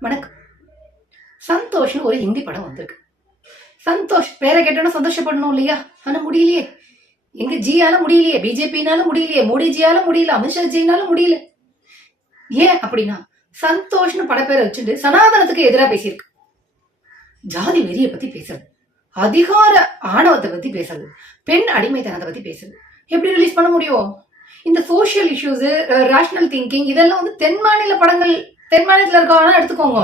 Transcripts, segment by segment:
வணக்கம். சந்தோஷ்னு ஒரு ஹிந்தி படம் வந்திருக்கு. சந்தோஷ் பேரை கேட்டோன்னா சந்தோஷப்படணும் இல்லையா? ஆனா முடியலையே. எங்க ஜியால முடியலையே? பிஜேபினால முடியலையே? மோடிஜியால முடியல? அமித்ஷா ஜினால முடியல? ஏன் அப்படின்னா சந்தோஷ்னு படப்பேரை வச்சுட்டு சனாதனத்துக்கு எதிராக பேசியிருக்கு. ஜாதி வெறியை பத்தி பேசுறது. அதிகார ஆணவத்தை பத்தி பேசுறது. பெண் அடிமைத்தனத்தை பத்தி பேசுறது. எப்படி ரிலீஸ் பண்ண முடியும்? இந்த சோஷியல் இஷ்யூஸ் ரேஷனல் திங்கிங் இதெல்லாம் வந்து தென் மாநில படங்கள் தென் மாநிலத்தில் இருக்கவனா எடுத்துக்கோங்க.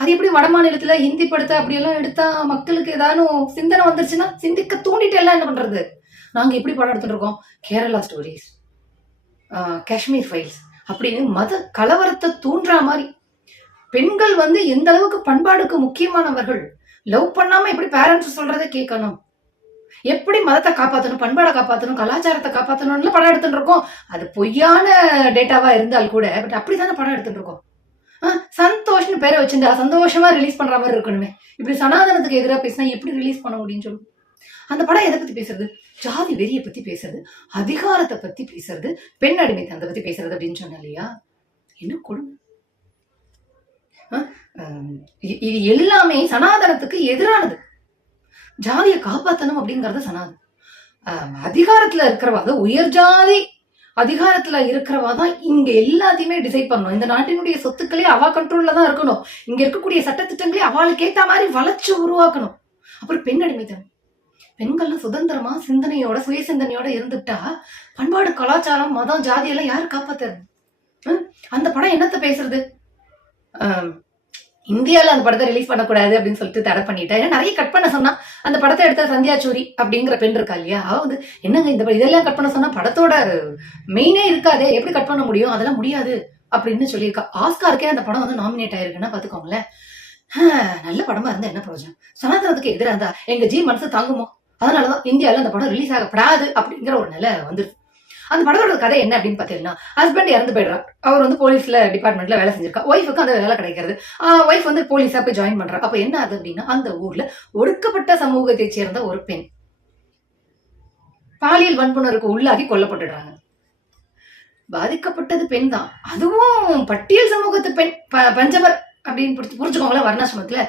அது எப்படி வட மாநிலத்துல ஹிந்தி படத்தை அப்படியெல்லாம் எடுத்தா மக்களுக்கு ஏதானும் சிந்தனை வந்துருச்சுன்னா சிந்திக்க தூண்டிட்டு எல்லாம் என்ன பண்றது? நாங்க எப்படி படம் எடுத்துட்டு இருக்கோம்? கேரளா ஸ்டோரிஸ் காஷ்மீர் ஃபைல்ஸ் அப்படின்னு மத கலவரத்தை தூண்டுற மாதிரி. பெண்கள் வந்து எந்த அளவுக்கு பண்பாடுக்கு முக்கியமானவர்கள்? லவ் பண்ணாம எப்படி பேரண்ட்ஸ் சொல்றதை கேட்கணும். எப்படி மதத்தை காப்பாற்றணும் பண்பாடை காப்பாற்றணும் கலாச்சாரத்தை காப்பாற்றணும்னு படம் எடுத்துட்டு இருக்கோம். அது பொய்யான டேட்டாவா இருந்தால் கூட பட் அப்படி தானே படம் எடுத்துட்டு இருக்கோம்? சந்தோஷ்னு பேரை வச்சிருந்தா சந்தோஷமா ரிலீஸ் பண்ற மாதிரி இருக்கணுமே. இப்படி சனாதனத்துக்கு எதிராக பேசினா எப்படி ரிலீஸ் பண்ண முடியும்னு சொல்லு. அந்த படம் எதை பத்தி பேசுறது? ஜாதி வெறியை பத்தி பேசுறது அதிகாரத்தை பத்தி பேசுறது பெண் அடிமைத்தனத்தை பத்தி பேசுறது அப்படின்னு சொன்ன இல்லையா? என்ன கொடுமை? ஆ, இது எல்லாமே சனாதனத்துக்கு எதிரானது. ஜாதியை காப்பாற்றணும் அப்படிங்கறது சனாதனம். அதிகாரத்துல இருக்கிறவா உயர் ஜாதி அதிகாரத்துல இருக்கிறவா தான் இங்க எல்லாத்தையுமே டிசைட் பண்ணணும். இந்த நாட்டினுடைய சொத்துக்களே அவா கண்ட்ரோல்ல தான் இருக்கணும். இங்க இருக்கக்கூடிய சட்டத்திட்டங்களே அவளுக்கு ஏத்த மாதிரி வளர்ச்சி உருவாக்கணும். அப்புறம் பெண் அடிமைத்தனம். பெண்கள்லாம் சுதந்திரமா சிந்தனையோட சுய சிந்தனையோட இருந்துட்டா பண்பாடு கலாச்சாரம் மதம் ஜாதியெல்லாம் யாரு காப்பாத்துறது? அந்த படம் என்னத்த பேசுறது? இந்தியாவில் அந்த படத்தை ரிலீஸ் பண்ணக்கூடாது அப்படின்னு சொல்லிட்டு தடை பண்ணிட்டேன் ஏன்னா நிறைய கட் பண்ண சொன்னா அந்த படத்தை எடுத்த சந்தியா சூரி அப்படிங்கிற பெண் இருக்கா இல்லையா? அவ வந்து என்னங்க இந்த படம் இதெல்லாம் கட் பண்ண சொன்னா படத்தோட மெயினே இருக்காதே எப்படி கட் பண்ண முடியும்? அதெல்லாம் முடியாது அப்படின்னு சொல்லியிருக்கா. ஆஸ்காருக்கே அந்த படம் வந்து நாமினேட் ஆயிருக்குன்னா பாத்துக்கோங்களேன் ஆஹ், நல்ல படமா இருந்தா என்ன பிரயோஜனம்? சனாதனத்துக்கு எதிராக இருந்தா எங்க ஜி மனசு தாங்குமோ? அதனாலதான் இந்தியாவில் அந்த படம் ரிலீஸ் ஆகப்படாது அப்படிங்கிற ஒரு நிலை வந்துருது. அந்த படத்தோட கதை என்ன அப்படின்னு பாத்தீங்கன்னா ஹஸ்பண்ட் இறந்து போயிடுறா அவர் வந்து போலீஸ்ல டிபார்ட்மெண்ட்ல வேலை செஞ்சிருக்கா. ஒய்ஃபுக்கு அந்த வேலை கிடைக்கிறது. ஒய்ஃப் வந்து போலீஸா போய் ஜாயின் பண்றா அப்ப என்ன ஆகுது அப்படின்னா அந்த ஊர்ல ஒடுக்கப்பட்ட சமூகத்தை சேர்ந்த ஒரு பெண் பாலியல் வன்புணருக்கு உள்ளாகி கொல்லப்பட்டுடுறாங்க. பாதிக்கப்பட்டது பெண் தான். அதுவும் பட்டியல் சமூகத்து பெண் ப- பஞ்சவர் அப்படின்னு புரிஞ்சு- புரிஞ்சுக்கோங்களேன் வர்ணாசிரமத்துல.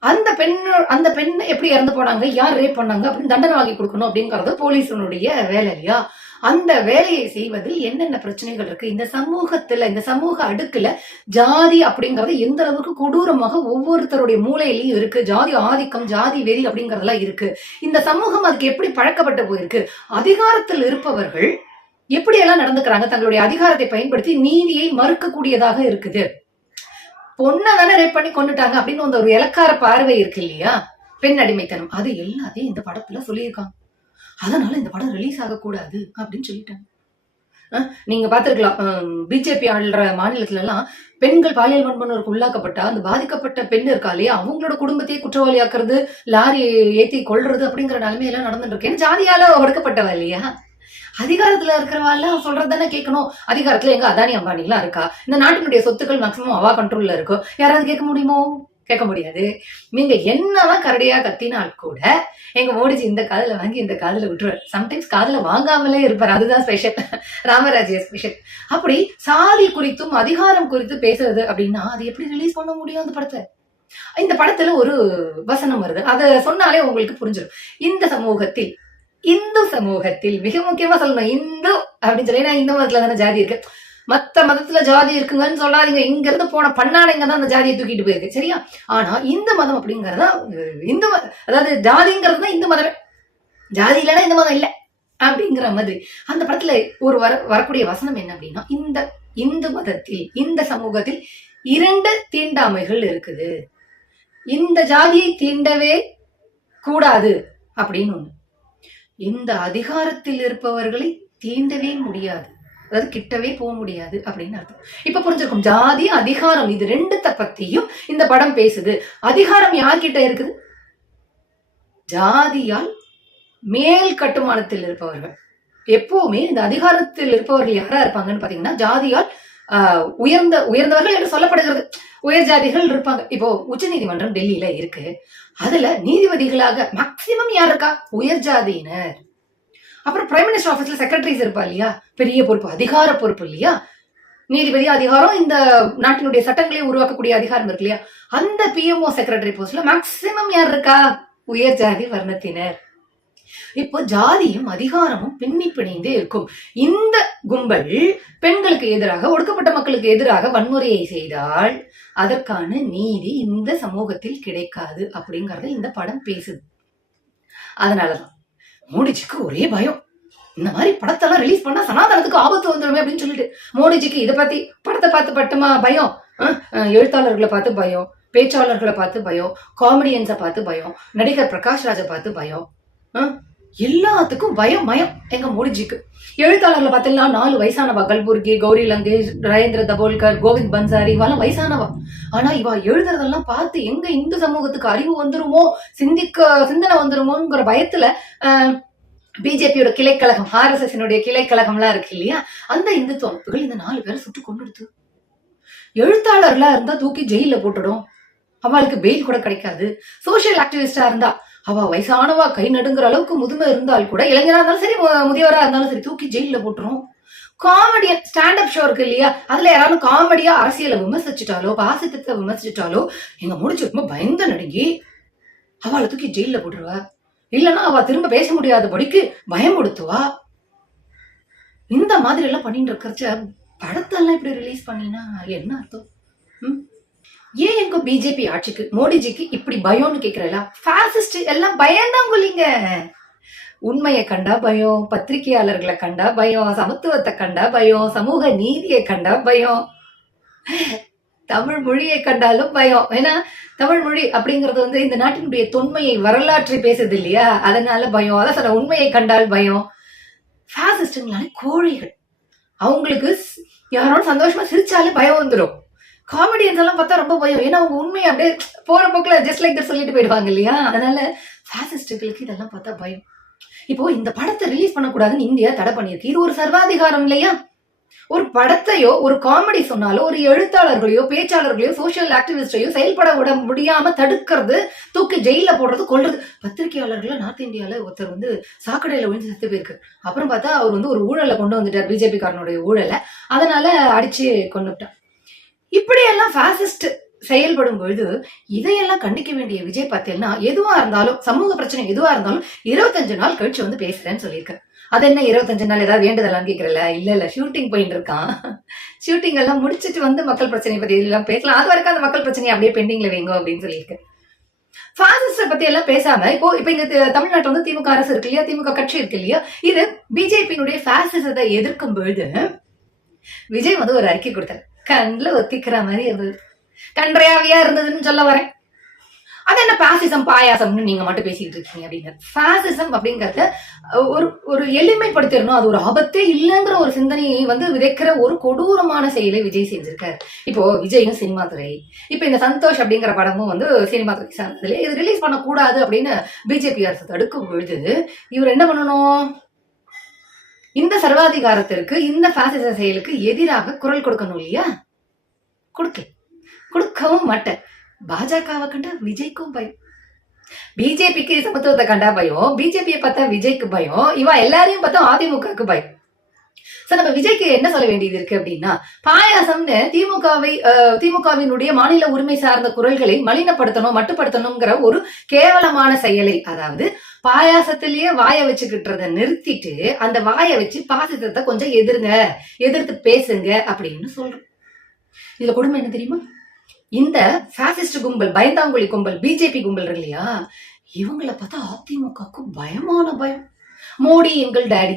அந்த பெண் அந்த பெண் எப்படி இறந்து போனாங்க யார் ரேப் பண்ணாங்க அப்படின்னு தண்டனை வாங்கி கொடுக்கணும் அப்படிங்கறது போலீஸனுடைய வேலை இல்லையா? அந்த வேலையை செய்வதில் என்னென்ன பிரச்சனைகள் இருக்கு? இந்த சமூகத்துல இந்த சமூக அடுக்குல ஜாதி அப்படிங்கறது எந்த அளவுக்கு கொடூரமாக ஒவ்வொருத்தருடைய மூலையிலையும் இருக்கு? ஜாதி ஆதிக்கம் ஜாதி வெறி அப்படிங்கறதெல்லாம் இருக்கு. இந்த சமூகம் அதுக்கு எப்படி பழக்கப்பட்டு போயிருக்கு? அதிகாரத்தில் இருப்பவர்கள் எப்படியெல்லாம் நடந்துக்கிறாங்க? தங்களுடைய அதிகாரத்தை பயன்படுத்தி நீதியை மறுக்கக்கூடியதாக இருக்குது. பொண்ணை தானே ரேப் பண்ணி கொண்டுட்டாங்க அப்படின்னு அந்த ஒரு இலக்கார பார்வை இருக்கு இல்லையா? பெண் அடிமைத்தனம். அது எல்லாத்தையும் இந்த படத்துல சொல்லியிருக்காங்க. அதனால இந்த படம் ரிலீஸ் ஆகக்கூடாது அப்படின்னு சொல்லிட்டாங்க. நீங்க பாத்துருக்கலாம் பிஜேபி ஆள்ற மாநிலத்துல எல்லாம் பெண்கள் பாலியல் வன்பனருக்கு உள்ளாக்கப்பட்டா அந்த பாதிக்கப்பட்ட பெண் இருக்கா இல்லையா? அவங்களோட குடும்பத்தையே குற்றவாளி ஆக்குறது லாரி ஏத்தி கொள்றது அப்படிங்கிற நிலைமையெல்லாம் நடந்துட்டு இருக்கு ஏன்னா ஜாதியால ஒடுக்கப்பட்டவா இல்லையா? அதிகாரத்துல இருக்கிறவாள் சொல்றது தானே கேட்கணும். அதிகாரத்துல எங்க அதானி அம்பானிலாம் இருக்கா? இந்த நாட்டினுடைய சொத்துக்கள் மேக்சிமம் அவா கண்ட்ரோல்ல இருக்கும் யாராவது கேட்க முடியுமோ? கேட்க முடியாது. நீங்க என்னதான் கரடியா கத்தினால் கூட எங்க மோடிஜி இந்த காதுல வாங்கி இந்த காதுல விட்டுருவார். சம்டைம்ஸ் காதுல வாங்காமலே இருப்பார். அதுதான் ஸ்பெஷல் ராமராஜ்ய ஸ்பெஷல் அப்படி சாதி குறித்தும் அதிகாரம் குறித்து பேசுறது அப்படின்னா அது எப்படி ரிலீஸ் பண்ண முடியும் அந்த படத்தை இந்த படத்துல ஒரு வசனம் வருது. அதை சொன்னாலே உங்களுக்கு புரிஞ்சிடும். இந்த சமூகத்தில் இந்து சமூகத்தில் மிக முக்கியமா சொல்லணும் இந்து அப்படின்னு சொல்லி நான் இந்து மதத்துல தானே ஜாதி இருக்கு. மற்ற மதத்துல ஜாதி இருக்குங்கன்னு சொல்லாதீங்க. இங்க இருந்து போன பண்ணாடைங்க தான் அந்த ஜாதியை தூக்கிட்டு போயிருக்கு. சரியா? ஆனா இந்த மதம் அப்படிங்கறதா இந்து மதம் அதாவது ஜாதிங்கிறது தான் இந்து மதமே. ஜாதி இல்லைன்னா இந்த மதம் இல்லை அப்படிங்கிற மாதிரி. அந்த படத்துல ஒரு வர வரக்கூடிய வசனம் என்ன அப்படின்னா இந்த இந்து மதத்தில் இந்த சமூகத்தில் இரண்டு தீண்டாமைகள் இருக்குது. இந்த ஜாதியை தீண்டவே கூடாது அப்படின்னு ஒண்ணு. இந்த அதிகாரத்தில் இருப்பவர்களை தீண்டவே முடியாது. அதாவது கிட்டவே போக முடியாது அப்படின்னு அர்த்தம். இப்ப புரிஞ்சிருக்கும். ஜாதி அதிகாரம் இது ரெண்டுத்த பத்தியும் இந்த படம் பேசுது. அதிகாரம் யார்கிட்ட இருக்குது? ஜாதியால் மேல் கட்டுமானத்தில் இருப்பவர்கள். எப்பவுமே இந்த அதிகாரத்தில் இருப்பவர்கள் யாரா இருப்பாங்கன்னு பாத்தீங்கன்னா ஜாதியால் உயர்ந்த உயர்ந்தவர்கள் என்று சொல்லப்படுகிறது. உயர் ஜாதிகள் இருப்பாங்க. இப்போ உச்சநீதிமன்றம் டெல்லியில இருக்கு. அதுல நீதிபதிகளாக மேக்சிமம் யார் இருக்கா? உயர் ஜாதியினர். அப்புறம் பிரைம் மினிஸ்டர் ஆஃபீஸில் செக்ரட்டரிஸ் இருப்பா இல்லையா? பெரிய பொறுப்பு அதிகார பொறுப்பு இல்லையா? நீதிபதி அதிகாரம் இந்த நாட்டினுடைய சட்டங்களை உருவாக்கக்கூடிய அதிகாரம் இருக்கு இல்லையா? அந்த பிஎம்ஓ செக்ரட்டரி போஸ்ட்ல மேக்சிமம் யார் இருக்கா? உயர் ஜாதி வர்ணத்தினர். இப்போ ஜாதியும் அதிகாரமும் பின்னி பிணைந்தே இருக்கும். இந்த கும்பல் பெண்களுக்கு எதிராக ஒடுக்கப்பட்ட மக்களுக்கு எதிராக வன்முறையை செய்தால் அதற்கான நீதி இந்த சமூகத்தில் கிடைக்காது அப்படிங்கறத இந்த படம் பேசுது. அதனாலதான். மோடிஜிக்கு ஒரே பயம். இந்த மாதிரி படத்தெல்லாம் ரிலீஸ் பண்ணா சனாதனத்துக்கு ஆபத்து வந்துருமே அப்படின்னு சொல்லிட்டு மோடிஜிக்கு இதை பத்தி படத்தை பார்த்து பட்டுமா பயம்? எழுத்தாளர்களை பார்த்து பயம் பேச்சாளர்களை பார்த்து பயம் காமெடியன்ஸை பார்த்து பயம் நடிகர் பிரகாஷ் ராஜை பார்த்து பயம். எல்லாத்துக்கும் பயம் மயம். எங்க மோடிஜிக்கு. எழுத்தாளர்ல பார்த்தீங்கன்னா நாலு வயசானவா? கல்புர்கி கௌரி லங்கேஷ் நரேந்திர தபோல்கர் கோவிந்த் பன்சாரி இவெல்லாம் வயசானவா? ஆனா இவா எழுதுறதெல்லாம் பார்த்து எங்க இந்து சமூகத்துக்கு அறிவு வந்துருமோ சிந்திக்க சிந்தனை வந்துருமோங்கிற பயத்துல பிஜேபியோட கிளைக்கழகம் ஆர்எஸ்எஸ் கிளைக்கழகம்லாம் இருக்கு இல்லையா? அந்த இந்துத்துவ அமைப்புகள் இந்த நாலு பேரை சுட்டு கொண்டுடுது எழுத்தாளர்லாம் இருந்தா தூக்கி ஜெயில போட்டுடும். அவளுக்கு பெயில் கூட கிடைக்காது. சோஷியல் ஆக்டிவிஸ்டா இருந்தா அவ வயசானவா கை நடுங்குற அளவுக்கு முதுமை இருந்தால் கூட இளைஞரா இருந்தாலும் சரி மு- முதியவரா இருந்தாலும் சரி தூக்கி ஜெயில போட்டுரும். காமெடியன் ஸ்டாண்ட் அப் ஷோ இருக்கு இல்லையா? அதுல யாராவது காமெடியா அரசியலை விமர்சிச்சிட்டாலோ பாசித்தத்தை விமர்சிச்சிட்டாலோ எங்க முடிச்சு ரொம்ப பயந்து நடுங்கி அவளை தூக்கி ஜெயில போட்டுருவா. இல்லைன்னா அவ திரும்ப பேச முடியாதபடிக்கு பயமுடுத்துவா. இந்த மாதிரி எல்லாம் பண்ணிட்டு இருக்கிறச்ச படத்தெல்லாம் இப்படி ரிலீஸ் பண்ணினா என்ன அர்த்தம்? ம்? ஏன் பிஜேபி ஆட்சிக்கு மோடிஜிக்கு இப்படி பயம்னு கேக்குறல? பாசிஸ்ட் எல்லாம் பயந்தாங்குலிங்க. உண்மையை கண்டா பயம் பத்திரிகையாளர்களை கண்டா பயம் சமத்துவத்தை கண்டா பயம் சமூக நீதியை கண்டா பயம். தமிழ் மொழியை கண்டாலும் பயம். ஏன்னா தமிழ் மொழி அப்படிங்கிறது வந்து இந்த நாட்டினுடைய தொன்மையை வரலாற்றை பேசுது இல்லையா? அதனால பயம். அதான் சொல்ல உண்மையை கண்டால் பயம். ஃபாசிஸ்டுங்களாலே கோழிகள். அவங்களுக்கு ஸ்- யாரோட சந்தோஷமா சிரிச்சாலே பயம் வந்துடும் காமெடியன்ஸ் எல்லாம் பார்த்தா ரொம்ப பயம். ஏன்னா அவங்க உண்மையை அப்படியே போற போக்கில் ஜஸ்ட் லைக் சொல்லிட்டு போயிடுவாங்க இல்லையா? அதனால ஃபேசிஸ்டுகளுக்கு இதெல்லாம் பார்த்தா பயம். இப்போ இந்த படத்தை ரிலீஸ் பண்ணக்கூடாதுன்னு இந்தியா தடை பண்ணியிருக்கு. இது ஒரு சர்வாதிகாரம் இல்லையா? ஒரு படத்தையோ ஒரு காமெடி சொன்னாலோ ஒரு எழுத்தாளர்களையோ பேச்சாளர்களையோ சோஷியல் ஆக்டிவிஸ்டையோ செயல்பட விட முடியாம தடுக்கிறது தூக்கி ஜெயில போடுறது கொள்றது பத்திரிகையாளர்கள நார்த் இந்தியால ஒருத்தர் வந்து சாக்கடையில விழுந்து செத்து போயிருக்கு. அப்புறம் பார்த்தா அவர் வந்து ஒரு ஊழலை கொண்டு வந்துட்டார். பிஜேபி காரனுடைய ஊழலை. அதனால அடிச்சு கொண்டுட்டார். இப்படியெல்லாம் ஃபாசிஸ்ட் செயல்படும் பொழுது இதையெல்லாம் கண்டிக்க வேண்டிய விஜய் பத்தேல்னா எதுவா இருந்தாலும் சமூக பிரச்சனை எதுவா இருந்தாலும் இருபத்தஞ்சு நாள் கழிச்சு வந்து பேசுறேன்னு சொல்லியிருக்காரு அது என்ன இருபத்தஞ்சு நாள் ஏதாவது வேண்டுதலான்னு கேட்கறல இல்ல இல்ல ஷூட்டிங் போயிட்டு இருக்கான். ஷூட்டிங் எல்லாம் முடிச்சிட்டு வந்து மக்கள் பிரச்சனை பத்தி எல்லாம் பேசலாம். அது வரைக்கும் அந்த மக்கள் பிரச்சனை அப்படியே பெண்டிங்ல வைங்க அப்படின்னு சொல்லியிருக்கேன் பாசிஸ்ட பத்தி எல்லாம் பேசாம இப்போ இப்ப இங்க தமிழ்நாட்டுல வந்து திமுக அரசு இருக்கு இல்லையா? திமுக கட்சி இருக்கு இல்லையா? இது பிஜேபியினுடைய பாசிசத்தை எதிர்க்கும் பொழுது விஜய் வந்து ஒரு அறிக்கை கொடுத்தாரு. கண்ணுல ஒத்திக்கிற மாதிரி இருந்தது கன்றையாவியா இருந்ததுன்னு சொல்ல வரேன். அது என்ன பாசிசம் பாயாசம்னு நீங்க மட்டும் பேசிட்டு இருக்கீங்க அப்படின்னு பாசிசம் அப்படிங்கறத ஒரு ஒரு எளிமைப்படுத்திடணும். அது ஒரு ஆபத்தே இல்லைங்கிற ஒரு சிந்தனையை வந்து விதைக்கிற ஒரு கொடூரமான செயலை விஜய் செஞ்சிருக்காரு. இப்போ விஜயும் சினிமா துறை. இப்போ இந்த சந்தோஷ் அப்படிங்கிற படமும் வந்து சினிமா துறை சார்ந்ததுல இது ரிலீஸ் பண்ணக்கூடாது அப்படின்னு பிஜேபி அரசு தடுக்கும் பொழுது இவர் என்ன பண்ணணும்? இந்த சர்வாதிகாரத்திற்கு இந்த பாசிச செயலுக்கு எதிராக குரல் கொடுக்கணும் இல்லையா? கொடுக்க கொடுக்கவும் மாட்டேன் பாஜகவை கண்டா விஜய்க்கும் பயம். பிஜேபிக்கு சமத்துவத்தை கண்டா பயம். பிஜேபியை பார்த்தா விஜய்க்கு பயம். இவன் எல்லாரையும் பார்த்தா அதிமுகவுக்கு பயம். சார் நம்ம விஜய்க்கு என்ன சொல்ல வேண்டியது இருக்கு அப்படின்னா பாயாசம்னு திமுகவை திமுகவினுடைய மாநில உரிமை சார்ந்த குரல்களை மலினப்படுத்தணும் மட்டுப்படுத்தணுங்கிற ஒரு கேவலமான செயலை அதாவது பாயாசத்திலேயே வாய வச்சுக்கிட்டுறத நிறுத்திட்டு அந்த வாயை வச்சு பாசித்தத்தை கொஞ்சம் எதிருங்க எதிர்த்து பேசுங்க அப்படின்னு சொல்றோம். இதுல கொடுமை என்ன தெரியுமா? இந்த பாசிஸ்ட் கும்பல் பயந்தாங்குழி கும்பல் பிஜேபி கும்பல் இல்லையா? இவங்களை பார்த்தா அதிமுகவுக்கு பயமான பயம். மோடி எங்கள் டேடி.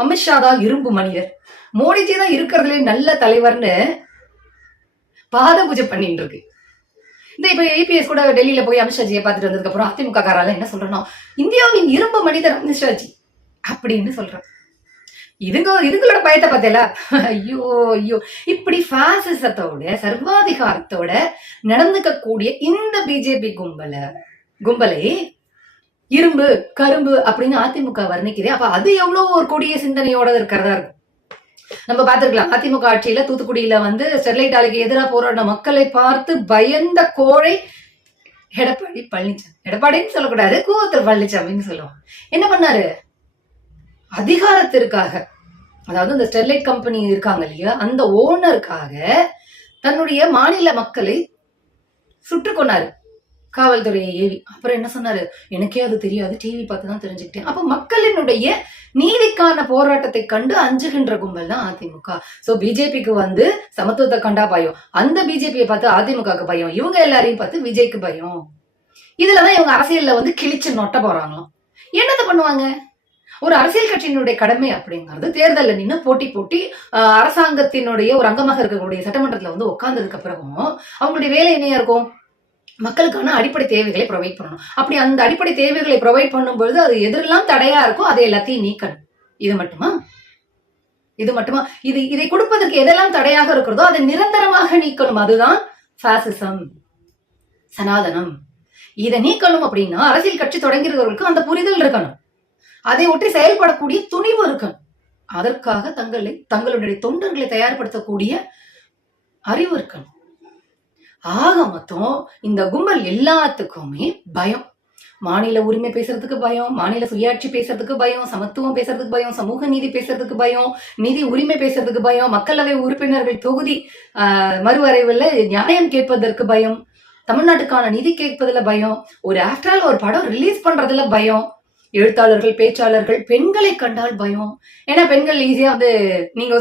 அமித்ஷா தான் இரும்பு மனிதர். மோடிஜி தான் இருக்கிறதுலே நல்ல தலைவர்னு பாத பூஜை பண்ணிட்டு இருக்கு இந்த இப்ப ஏபிஎஸ் கூட டெல்லியில போய் அமித்ஷாஜியை பார்த்துட்டு வந்ததுக்கு அப்புறம் அதிமுக காரால என்ன சொல்றேன்னா இந்தியாவின் இரும்பு மனிதர் அமித்ஷாஜி அப்படின்னு சொல்றேன். இதுங்க இதுங்களோட பயத்தை பார்த்தேல? ஐயோ ஐயோ. இப்படி பாசிசத்தோட சர்வாதிகாரத்தோட நடந்துக்க கூடிய இந்த பிஜேபி கும்பல கும்பலை இரும்பு கரும்பு அப்படின்னு அதிமுக வர்ணிக்குது. அப்ப அது எவ்வளவு ஒரு கொடிய சிந்தனையோட இருக்கிறதா இருக்கும்? நம்ம பார்த்திருக்கலாம். அதிமுக ஆட்சியில தூத்துக்குடியில வந்து ஸ்டெர்லைட் ஆலைக்கு எதிராக போராடின மக்களை பார்த்து பயந்த கோழை எடப்பாடி பழனிசாமி எடப்பாடின்னு சொல்லக்கூடாது கூவத்தில் பழனிசாமின்னு சொல்லுவோம் என்ன பண்ணாரு? அதிகாரத்திற்காக அதாவது இந்த ஸ்டெர்லைட் கம்பெனி இருக்காங்க இல்லையா அந்த ஓனருக்காக தன்னுடைய மாநில மக்களை சுட்டு கொண்டாரு காவல்துறையை ஏவி. அப்புறம் என்ன சொன்னாரு? எனக்கே அது தெரியாது. டிவி பார்த்து தான் தெரிஞ்சுக்கிட்டேன். அப்ப மக்களினுடைய நீதிக்கான போராட்டத்தை கண்டு அஞ்சுகின்ற கும்பல் தான் அதிமுக. சோ பிஜேபிக்கு வந்து சமத்துவத்தை கண்டா பயம். அந்த பிஜேபியை பார்த்து அதிமுகக்கு பயம். இவங்க எல்லாரையும் பார்த்து விஜய்க்கு பயம். இதுலதான் இவங்க அரசியல்ல வந்து கிழிச்சு நொட்ட போறாங்களாம். என்னத்தை பண்ணுவாங்க? ஒரு அரசியல் கட்சியினுடைய கடமை அப்படிங்கிறது தேர்தலில் நின்று போட்டி போட்டி அரசாங்கத்தினுடைய ஒரு அங்கமாக இருக்கக்கூடிய சட்டமன்றத்தில் வந்து உட்கார்ந்ததுக்கு அப்புறமும் அவங்களுடைய வேலை என்னையா இருக்கும்? மக்களுக்கான அடிப்படை தேவைகளை ப்ரொவைட் பண்ணணும். அப்படி அந்த அடிப்படை தேவைகளை ப்ரொவைட் பண்ணும்பொழுது அது எதிரெல்லாம் தடையா இருக்கோ அதை எல்லாத்தையும் நீக்கணும். இது மட்டுமா? இது மட்டுமா? இது இதை கொடுப்பதற்கு எதெல்லாம் தடையாக இருக்கிறதோ அதை நிரந்தரமாக நீக்கணும். அதுதான் பாசிசம் சனாதனம். இதை நீக்கணும் அப்படின்னா அரசியல் கட்சி தொடங்கிறவர்களுக்கு அந்த புரிதல் இருக்கணும். அதை ஒட்டி செயல்படக்கூடிய துணிவு இருக்கணும். அதற்காக தங்களை தங்களுடைய தொண்டர்களை தயார்படுத்தக்கூடிய அறிவு இருக்கணும். ஆக மொத்தம் இந்த கும்பல் எல்லாத்துக்குமே பயம். மாநில உரிமை பேசுறதுக்கு பயம் மாநில சுயாட்சி பேசுறதுக்கு பயம் சமத்துவம் பேசுறதுக்கு பயம் சமூக நீதி பேசுறதுக்கு பயம் நிதி உரிமை பேசுறதுக்கு பயம் மக்களவை உறுப்பினர்கள் தொகுதி மறுவரைவில் நியாயம் கேட்பதற்கு பயம் தமிழ்நாட்டுக்கான நிதி கேட்பதுல பயம் ஒரு ஆஃப்டரால் ஒரு படம் ரிலீஸ் பண்றதுல பயம் எழுத்தாளர்கள் பேச்சாளர்கள் பெண்களை கண்டால் பயம். ஏன்னா பெண்கள் ஈஸியா வந்து நீங்க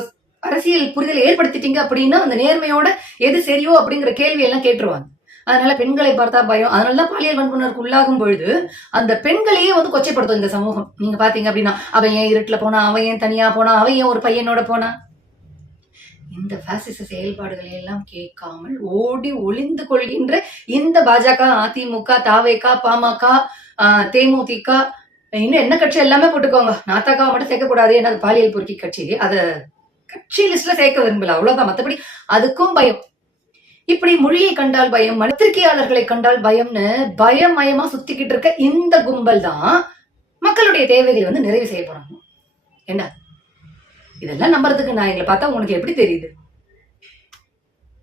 அரசியல் புரிதலை ஏற்படுத்திட்டீங்க அப்படின்னா அந்த நேர்மையோட எது சரியோ அப்படிங்கிற கேள்வி எல்லாம் கேட்டுருவாங்க. அதனால பெண்களை பார்த்தா பயம். அதனாலதான் பாலியல் வன்புணருக்கு உள்ளாகும் பொழுது அந்த பெண்களையே வந்து கொச்சைப்படுத்தும் இந்த சமூகம். நீங்க பாத்தீங்க அப்படின்னா அவன் ஏன் இருட்டுல போனா அவன் ஏன் தனியா போனா அவன் ஏன் ஒரு பையனோட போனா? இந்த பாசிச செயல்பாடுகளை எல்லாம் கேட்காமல் ஓடி ஒளிந்து கொள்கின்ற இந்த பாஜக அதிமுக தாவேகா பாமக தேமுதிக இன்னும் என்ன கட்சி எல்லாமே போட்டுக்கோங்க. நாத்தாக்காவை மட்டும் சேர்க்கக்கூடாது. ஏன்னா பாலியல் பொறுக்கி கட்சி. அதை கட்சி லிஸ்ட்ல சேர்க்க விரும்பல. அவ்வளவுதான். மத்தபடி அதுக்கும் பயம். இப்படி மொழியை கண்டால் பயம் பத்திரிகையாளர்களை கண்டால் பயம்னு பயமயமா சுத்திக்கிட்டு இருக்க இந்த கும்பல் தான் மக்களுடைய தேவைகளை வந்து நிறைவு செய்ய போறாங்க. என்ன? இதெல்லாம் நம்புறதுக்கு நான் எங்களை பார்த்தா உனக்கு எப்படி தெரியுது?